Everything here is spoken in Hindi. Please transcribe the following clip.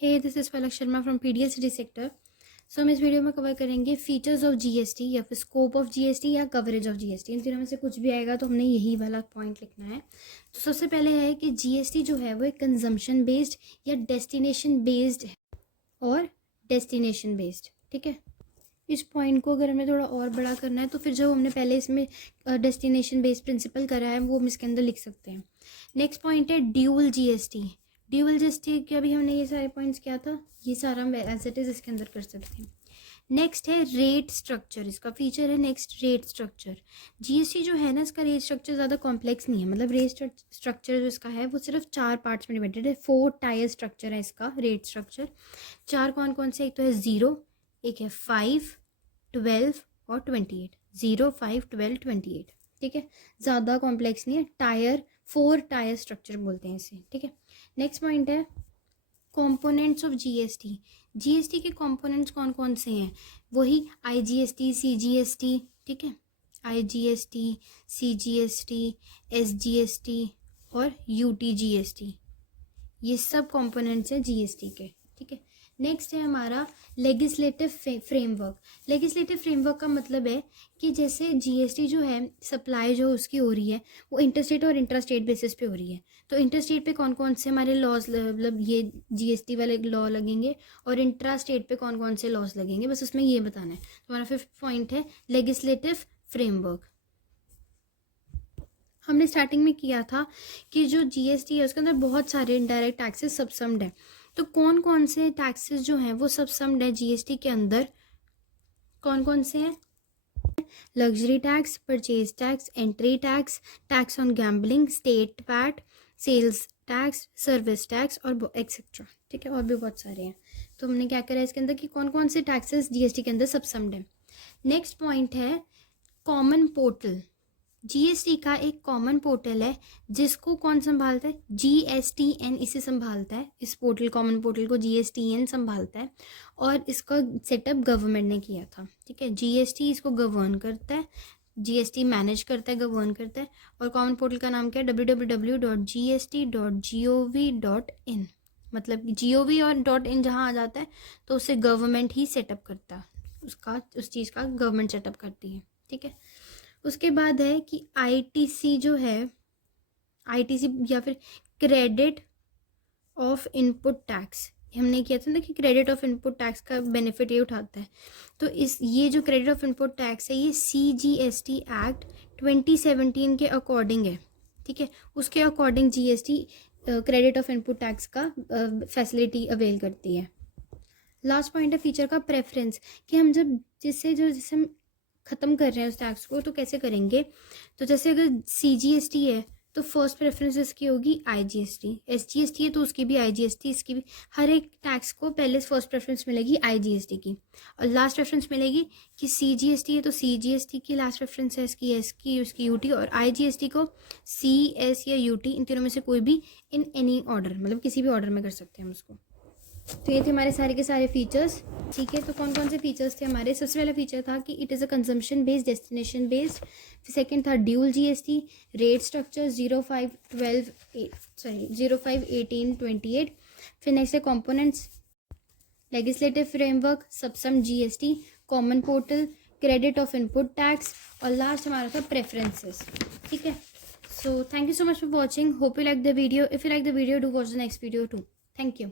Hey this is Palak Sharma from PDL city sector. So हम इस वीडियो में कवर करेंगे फीचर्स ऑफ जीएसटी या फिर स्कोप ऑफ जीएसटी या कवरेज ऑफ जीएसटी। इन तीनों में से कुछ भी आएगा तो हमने यही वाला पॉइंट लिखना है। तो सबसे पहले है कि जीएसटी जो है वो एक कंजम्पशन बेस्ड या डेस्टिनेशन बेस्ड है और डेस्टिनेशन बेस्ड। ठीक है, इस पॉइंट को अगर हमें थोड़ा और बड़ा करना है तो फिर जो हमने पहले इसमें डेस्टिनेशन बेस्ड प्रिंसिपल करा है वो हम इसके अंदर लिख सकते हैं। नेक्स्ट पॉइंट है ड्यूअल जीएसटी। ड्यूअल जीएसटी के अभी हमने ये सारे पॉइंट्स क्या था, ये सारा हम एज इट इज़ इसके अंदर कर सकते हैं। नेक्स्ट है रेट स्ट्रक्चर, इसका फीचर है नेक्स्ट रेट स्ट्रक्चर। जीएसटी जो है ना, इसका रेट स्ट्रक्चर ज़्यादा कॉम्प्लेक्स नहीं है, मतलब रेट स्ट्रक्चर जो इसका है वो सिर्फ 4 पार्ट्स में डिवाइडेड है। 4 टायर स्ट्रक्चर है इसका रेट स्ट्रक्चर। 4 कौन कौन से, एक तो है 0, एक है 5, 12 और 28। 0, 5, 12, 28। ठीक है, ज़्यादा कॉम्प्लेक्स नहीं है। टायर 4 टायर स्ट्रक्चर बोलते हैं इसे। ठीक है, नेक्स्ट पॉइंट है कंपोनेंट्स ऑफ जीएसटी। जीएसटी के कंपोनेंट्स कौन कौन से हैं, वही आईजीएसटी, सीजीएसटी। ठीक है, आईजीएसटी, सीजीएसटी, एसजीएसटी और यूटीजीएसटी, ये सब कंपोनेंट्स हैं जीएसटी के। ठीक है, नेक्स्ट है हमारा लेजिस्लेटिव फ्रेमवर्क। लेजिस्लेटिव फ्रेमवर्क का मतलब है कि जैसे जीएसटी जो है सप्लाई जो उसकी हो रही है वो इंटरस्टेट और इंट्रास्टेट बेसिस पे हो रही है। तो इंटरस्टेट पे कौन कौन से हमारे लॉज, मतलब ये जीएसटी वाले लॉ लगेंगे, और इंट्रास्टेट पे कौन कौन से लॉज लगेंगे, बस उसमें ये बताना है। तो हमारा 5th पॉइंट है लेजिस्लेटिव फ्रेमवर्क। हमने स्टार्टिंग में किया था कि जो जीएसटी है उसके अंदर बहुत सारे इनडायरेक्ट टैक्सेस सबसम्ड है। तो कौन कौन से टैक्सेस जो हैं वो सबसम्ड है जीएसटी के अंदर, कौन कौन से हैं? Luxury tax, purchase tax, entry tax, tax on gambling, state VAT, sales tax, service tax और एक्सेट्रा। ठीक है, और भी बहुत सारे हैं। तो हमने क्या करा है इसके अंदर कि कौन कौन से टैक्सेस जीएसटी के अंदर सबसम्ड है। नेक्स्ट पॉइंट है कॉमन पोर्टल। जीएसटी का एक कॉमन पोर्टल है जिसको कौन संभालता है, जीएसटीएन इसे संभालता है। इस पोर्टल, कॉमन पोर्टल को जीएसटीएन संभालता है और इसका सेटअप गवर्नमेंट ने किया था। ठीक है, जीएसटी इसको गवर्न करता है, जीएसटी मैनेज करता है, गवर्न करता है। और कॉमन पोर्टल का नाम क्या है, www.gst.gov.in। मतलब gov और .in जहाँ आ जाता है तो उसे गवर्नमेंट ही सेटअप करता है, उसका उस चीज़ का गवर्नमेंट सेटअप करती है। ठीक है, उसके बाद है कि आईटीसी जो है, आईटीसी या फिर क्रेडिट ऑफ इनपुट टैक्स, हमने किया था ना कि क्रेडिट ऑफ इनपुट टैक्स का बेनिफिट ये उठाता है। तो ये जो क्रेडिट ऑफ इनपुट टैक्स है ये सीजीएसटी एक्ट 2017 के अकॉर्डिंग है। ठीक है, उसके according GST credit of input tax का फैसिलिटी अवेल करती है। लास्ट पॉइंट है फीचर का प्रेफरेंस, कि हम जब जिससे हम ख़त्म कर रहे हैं उस टैक्स को तो कैसे करेंगे। तो जैसे अगर सीजीएसटी है तो फर्स्ट प्रेफरेंस इसकी होगी आईजीएसटी, एसजीएसटी है तो उसकी भी आईजीएसटी, इसकी भी। हर एक टैक्स को पहले फर्स्ट प्रेफरेंस मिलेगी आईजीएसटी की, और लास्ट प्रेफरेंस मिलेगी कि सीजीएसटी है तो सीजीएसटी की लास्ट प्रेफरेंस है, इसकी एस की, उसकी यूटी, और आईजीएसटी को सी, एस या यूटी, इन तीनों में से कोई भी, इन एनी ऑर्डर, मतलब किसी भी ऑर्डर में कर सकते हैं हम उसको। तो ये थे हमारे सारे के सारे फीचर्स। ठीक है, तो कौन कौन से फीचर्स थे हमारे। सबसे पहला फीचर था कि it is a consumption based, destination based. फिर सेकंड था ड्यूल जीएसटी, रेट स्ट्रक्चर 05, 18, 28। फिर नेक्स्ट है components, legislative framework, subsume GST, common portal, credit of input tax, और लास्ट हमारा था प्रेफरेंसेस। ठीक है, so thank you so much for watching, hope you like the video. If you like the video, do watch the next video too. Thank you.